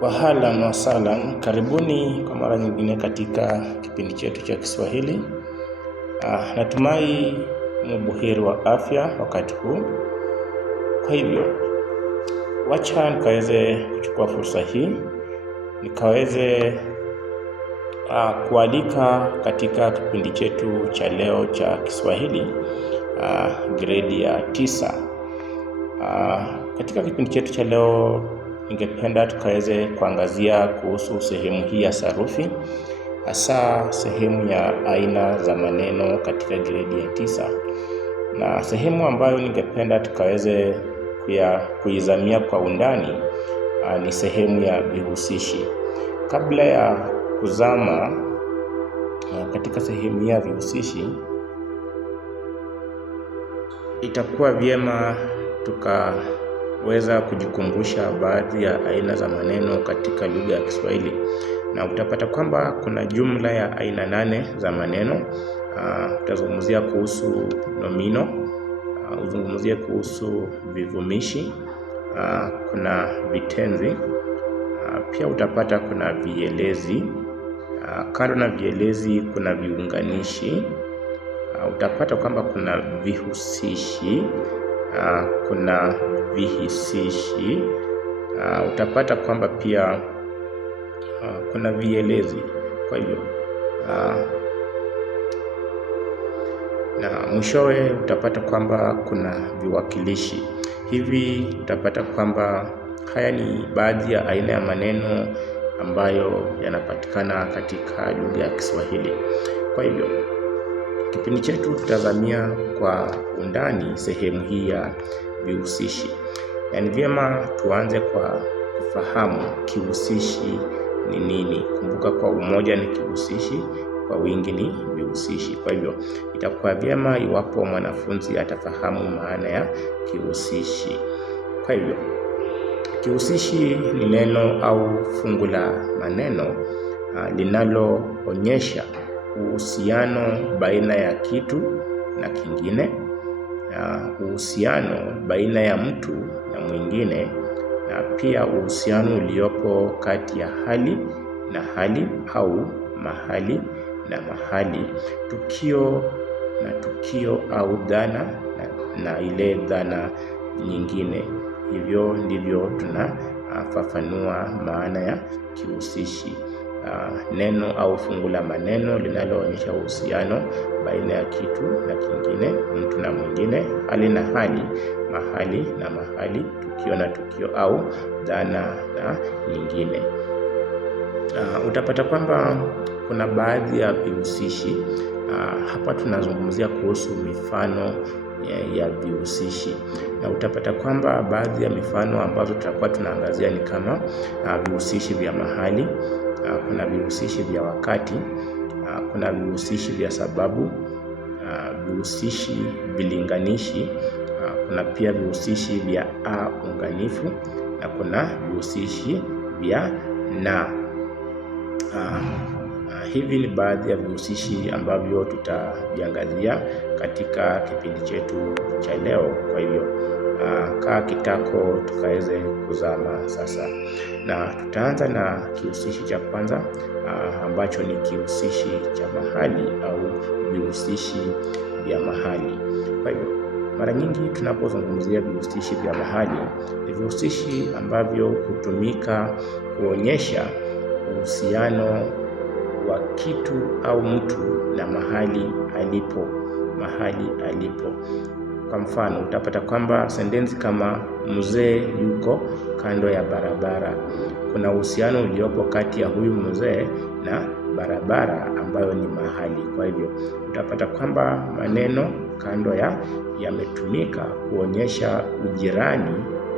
Wahalan wasalan, karibuni kwa mara nyingine katika kipindi chetu cha Kiswahili. Natumai mbuheri wa afya wakati huu. Kwa hivyo, wacha nikaweze kuchukua fursa hii, nikaweze kualika katika kipindi chetu cha leo cha Kiswahili gredi ya 9. Katika kipindi chetu cha leo ningependa tukaweze kuangazia kuhusu sehemu hii ya sarufi, hasa sehemu ya aina za maneno katika gredi ya 9, na sehemu ambayo ningependa tukaweze kuizamia kwa undani ni sehemu ya vihusishi. Kabla ya kuzama katika sehemu ya vihusishi, itakuwa vyema tukaweza kujikumbusha baadhi ya aina za maneno katika lugha ya Kiswahili, na utapata kwamba kuna jumla ya aina 8 za maneno. Utazungumzia kuhusu nomino, uzungumzie kuhusu vivumishi, kuna vitenzi, pia utapata kuna vielezi, kando na vielezi kuna viunganishi, utapata kwamba kuna vihusishi, kuna vihisishi, utapata kwamba pia kuna vielezi. Kwa hivyo na mwishowe utapata kwamba kuna viwakilishi. Hivi utapata kwamba haya ni baadhi ya aina ya maneno ambayo yanapatikana katika lugha ya Kiswahili. Kwa hivyo kipindi chetu tutazamia kwa undani sehemu hii ya vihusishi. Yaani vyema tuanze kwa kufahamu kihusishi ni nini. Kumbuka, kwa umoja ni kihusishi, kwa wingi ni vihusishi. Kwa hivyo itakuwa vyema iwapo mwanafunzi atafahamu maana ya kihusishi. Kwa hivyo kihusishi ni neno au fungu la maneno linaloonyesha uhusiano baina ya kitu na kingine, uhusiano baina ya mtu na mwingine, na pia uhusiano uliopo kati ya hali na hali au mahali na mahali, tukio na tukio, au dhana na ile dhana nyingine. Hivyo ndivyo tunafafanua maana ya kihusishi. Neno au fungu la maneno linaloonyesha uhusiano baina ya kitu na kingine, mtu na mwingine, hali na hali, mahali na mahali, tukio na tukio, au dhana na nyingine. Utapata kwamba kuna baadhi ya vihusishi. Hapa tunazungumzia kuhusu mifano ya vihusishi, na utapata kwamba baadhi ya mifano ambazo tutakuwa tunaangazia ni kama vihusishi vya mahali, kuna vihusishi vya wakati, kuna vihusishi vya sababu, vihusishi vilinganishi, kuna pia vihusishi vya unganifu, na kuna vihusishi vya na. Hivi ni baadhi ya vihusishi ambavyo tutaviangazia katika kipindi chetu cha leo. Kwa hivyo kaa kitako tukaweze kuzama sasa, na tutaanza na kihusishi cha kwanza ambacho ni kihusishi cha mahali au vihusishi vya mahali. Kwa hivyo mara nyingi tunapozungumzia vihusishi vya mahali, ni vihusishi ambavyo hutumika kuonyesha uhusiano wa kitu au mtu na mahali alipo. Kwa mfano, utapata kwamba sentensi kama mzee yuko kando ya barabara, kuna uhusiano uliopo kati ya huyu mzee na barabara ambayo ni mahali. Kwa hivyo utapata kwamba maneno kando yametumika kuonyesha ujirani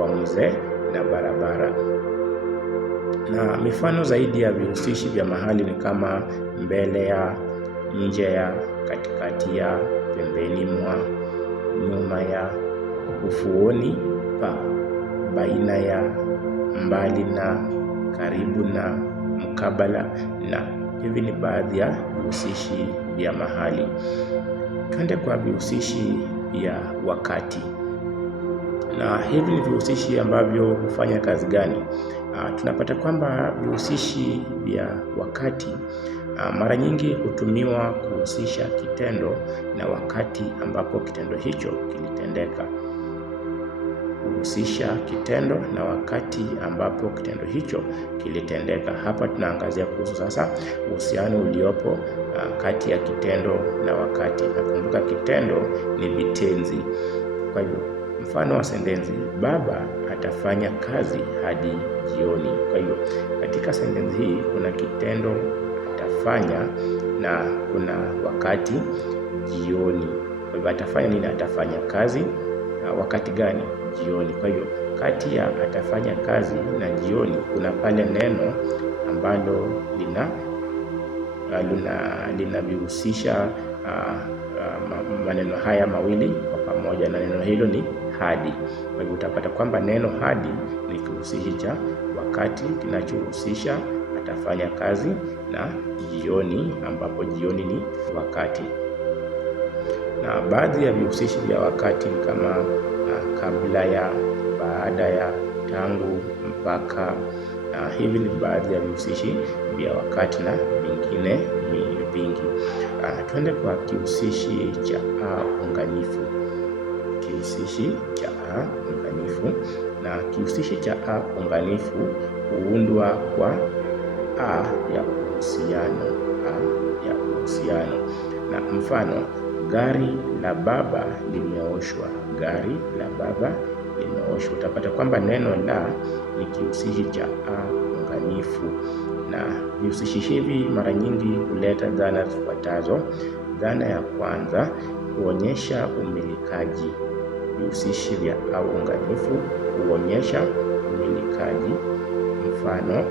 wa mzee na barabara. Na mifano zaidi ya vihusishi vya mahali ni kama mbele ya, nje ya, katikati ya, pembeni mwa, nyuma ya, ufuoni pa, baina ya, mbali na, karibu na, mkabala na. Hivi ni baadhi ya vihusishi vya mahali. Twende kwa vihusishi vya wakati. Na hivi ni vihusishi ambavyo hufanya kazi gani? Tunapata kwamba vihusishi vya wakati mara nyingi hutumiwa kuhusisha kitendo na wakati ambapo kitendo hicho kilitendeka. Kuhusisha kitendo na wakati ambapo kitendo hicho kilitendeka. Hapa tunaangazia kuhusu sasa uhusiano uliopo kati ya kitendo na wakati. Nakumbuka kitendo ni vitenzi. Kwa hivyo mfano wa sentensi, baba atafanya kazi hadi jioni. Kwa hivyo katika sentensi hii kuna kitendo atafanya na kuna wakati jioni. Kwa hivyo atafanya nini? Atafanya kazi wakati gani? Jioni. Kwa hivyo kati ya atafanya kazi na jioni kuna pale neno ambalo linavihusisha maneno haya mawili kwa pamoja, na neno hilo ni hadi. Kwa hivyo utapata kwamba neno hadi ni kihusishi cha wakati kinachohusisha atafanya kazi na jioni, ambapo jioni ni wakati. Na baadhi ya vihusishi vya wakati kama kabla ya, baada ya, tangu, mpaka. Hivi ni baadhi ya vihusishi vya wakati na vingine vingi. Tuende kwa kihusishi cha unganifu. Kihusishi cha unganifu, na kihusishi cha unganifu huundwa kwa ya uhusiano. Na mfano, gari la baba limeoshwa. Gari la baba limeoshwa. Utapata kwamba neno la ni kihusishi cha unganifu, na vihusishi hivi mara nyingi huleta dhana zifuatazo. Dhana ya kwanza, huonyesha umilikaji. Vihusishi vya unganifu huonyesha umilikaji. Mfano,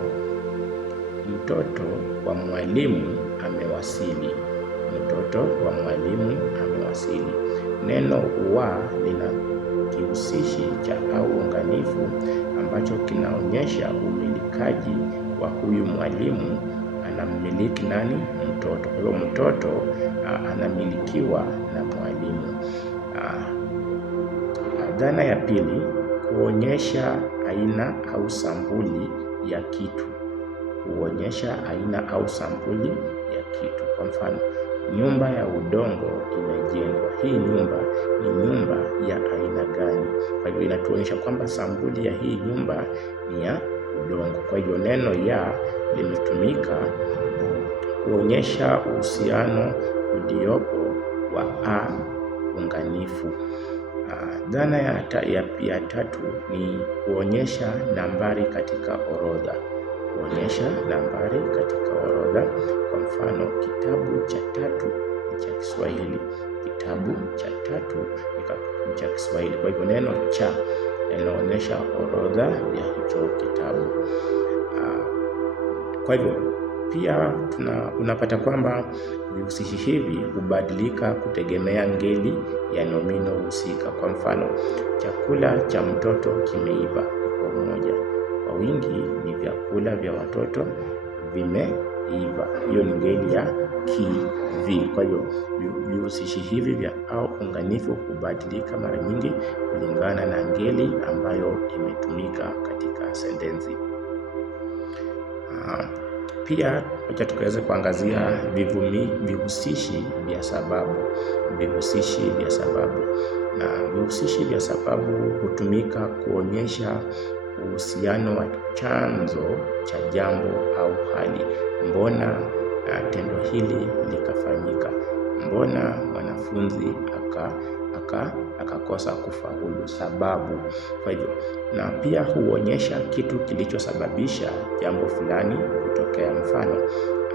mtoto wa mwalimu amewasili. Mtoto wa mwalimu amewasili. Neno wa lina kihusishi cha unganifu ambacho kinaonyesha umilikaji wa huyu mwalimu. Anamiliki nani? Mtoto. Kwa hiyo mtoto anamilikiwa na mwalimu. Dhana ya pili, kuonyesha aina au sampuli ya kitu. Kuonyesha aina au sampuli ya kitu. Kwa mfano, nyumba ya udongo imejengwa. Hii nyumba ni nyumba ya aina gani? Kwa hivyo inatuonyesha kwamba sampuli ya hii nyumba ni ya udongo. Kwa hivyo neno ya limetumika kuonyesha uhusiano uliopo wa unganifu. Dhana ya tatu ni kuonyesha nambari katika orodha. Kuonyesha nambari katika orodha. Kwa mfano, kitabu cha tatu ni cha Kiswahili. Kitabu cha tatu ni cha Kiswahili. Kwa hivyo neno cha linaonyesha orodha ya hicho kitabu. Kwa hivyo pia unapata kwamba vihusishi hivi hubadilika kutegemea ngeli ya nomino husika. Kwa mfano, chakula cha mtoto kimeiva. Kwa umoja, kwa wingi ni vyakula vya watoto vimeiva. Hiyo ni ngeli ya ki-vi. Kwa hiyo vihusishi hivi vya unganifu hubadilika mara nyingi kulingana na ngeli ambayo imetumika katika sentensi. Pia acha tukaweze kuangazia vihusishi vya sababu. Vihusishi vya sababu, na vihusishi vya sababu hutumika kuonyesha uhusiano wa chanzo cha jambo au hali. Mbona tendo hili likafanyika? Mbona mwanafunzi akakosa kufaulu? Sababu. Kwa hivyo, na pia huonyesha kitu kilichosababisha jambo fulani kutokea. Mfano,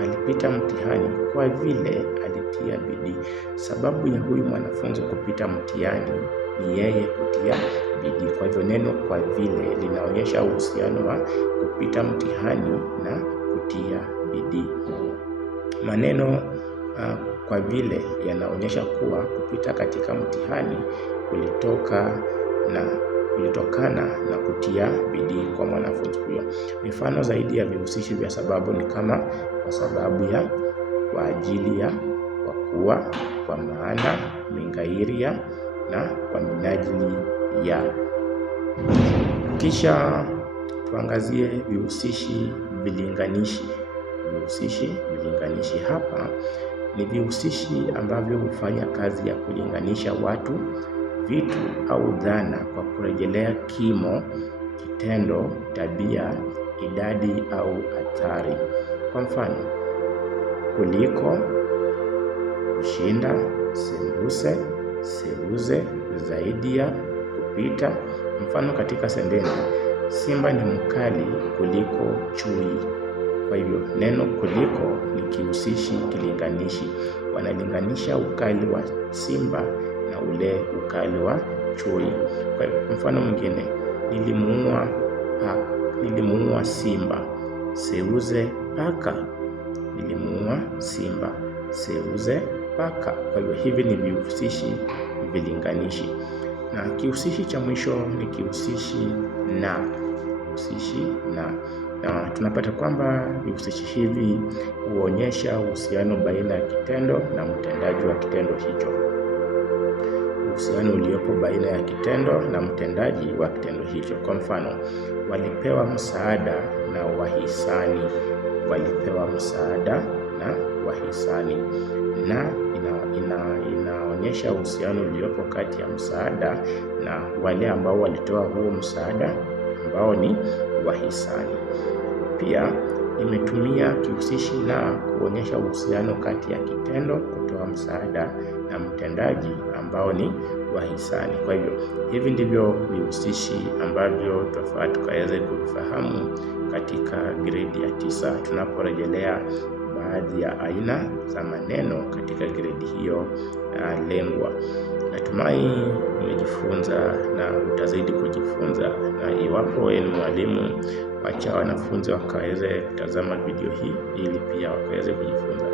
alipita mtihani kwa vile alitia bidii. Sababu ya huyu mwanafunzi kupita mtihani ni yeye kutia bidii. Kwa hivyo neno kwa vile linaonyesha uhusiano wa kupita mtihani na kutia bidii. Maneno kwa vile yanaonyesha kuwa kupita katika mtihani kulitokana na kutia bidii kwa mwanafunzi huyo. Mifano zaidi ya vihusishi vya sababu ni kama kwa sababu ya, kwa ajili ya, kwa kuwa, kwa maana, mingairi ya, na kwa minajili ya. Kisha tuangazie vihusishi vilinganishi. Vihusishi vilinganishi hapa ni vihusishi ambavyo hufanya kazi ya kulinganisha watu, vitu au dhana kwa kurejelea kimo, kitendo, tabia, idadi au athari. Kwa mfano, kuliko, kushinda, sembuse, seuze, zaidi ya, kupita. Mfano katika sentensi, simba ni mkali kuliko chui. Kwa hivyo neno kuliko ni kihusishi kilinganishi. Wanalinganisha ukali wa simba na ule ukali wa chui. Kwa hivyo mfano mwingine, nilimuua simba, seuze paka. Nilimuua simba, seuze paka. Kwa hivyo hivi ni vihusishi vilinganishi. Na kihusishi cha mwisho ni kihusishi na. Kihusishi na tunapata kwamba vihusishi hivi huonyesha uhusiano baina ya kitendo na mtendaji wa kitendo hicho. Uhusiano uliopo baina ya kitendo na mtendaji wa kitendo hicho. Kwa mfano, walipewa msaada na wahisani. Walipewa msaada na wahisani. Na inaonyesha uhusiano uliopo kati ya msaada na wale ambao walitoa huo msaada ambao ni wahisani. Pia imetumia kihusishi na kuonyesha uhusiano kati ya kitendo, kutoa msaada, na mtendaji ambao ni wahisani. Kwa hivyo hivi ndivyo vihusishi ambavyo tofauti tukaweze kufahamu katika gredi ya 9 tunaporejelea baadhi ya aina za maneno katika gredi hiyo lengwa. Natumai umejifunza na utazidi kujifunza, na iwapo wewe ni mwalimu, wacha wanafunzi wakaweze kutazama video hii ili pia wakaweze kujifunza.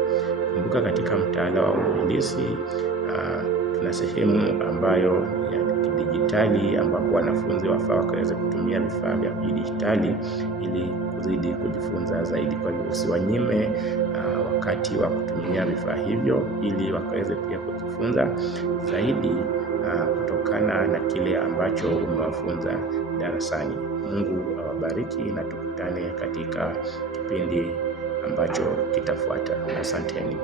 Kumbuka katika mtaala wa umilisi tuna sehemu ambayo ya kidijitali ambapo wanafunzi wafaa wakaweze kutumia vifaa vya kidijitali ili kuzidi kujifunza zaidi. Kwa hivyo usiwanyime wakati wa kutumia vifaa hivyo ili wakaweze pia kujifunza zaidi kutokana na kile ambacho umewafunza darasani. Mungu awabariki na tukutane katika kipindi ambacho kitafuata. Asanteni.